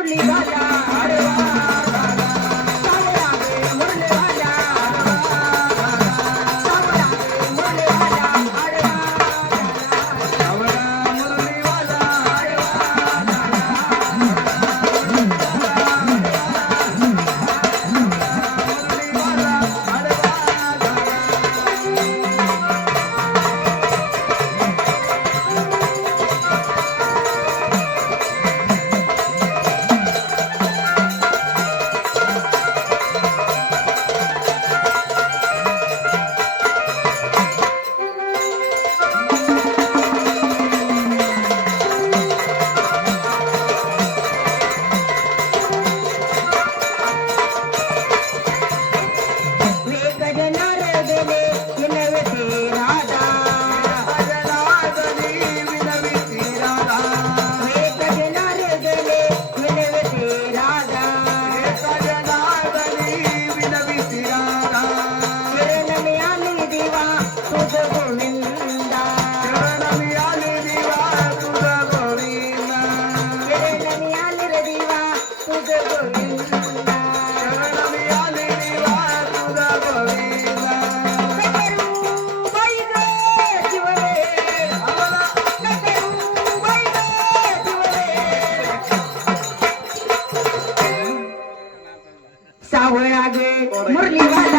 Urli, vaya. ನೋಡ್ರಿ ನೀವ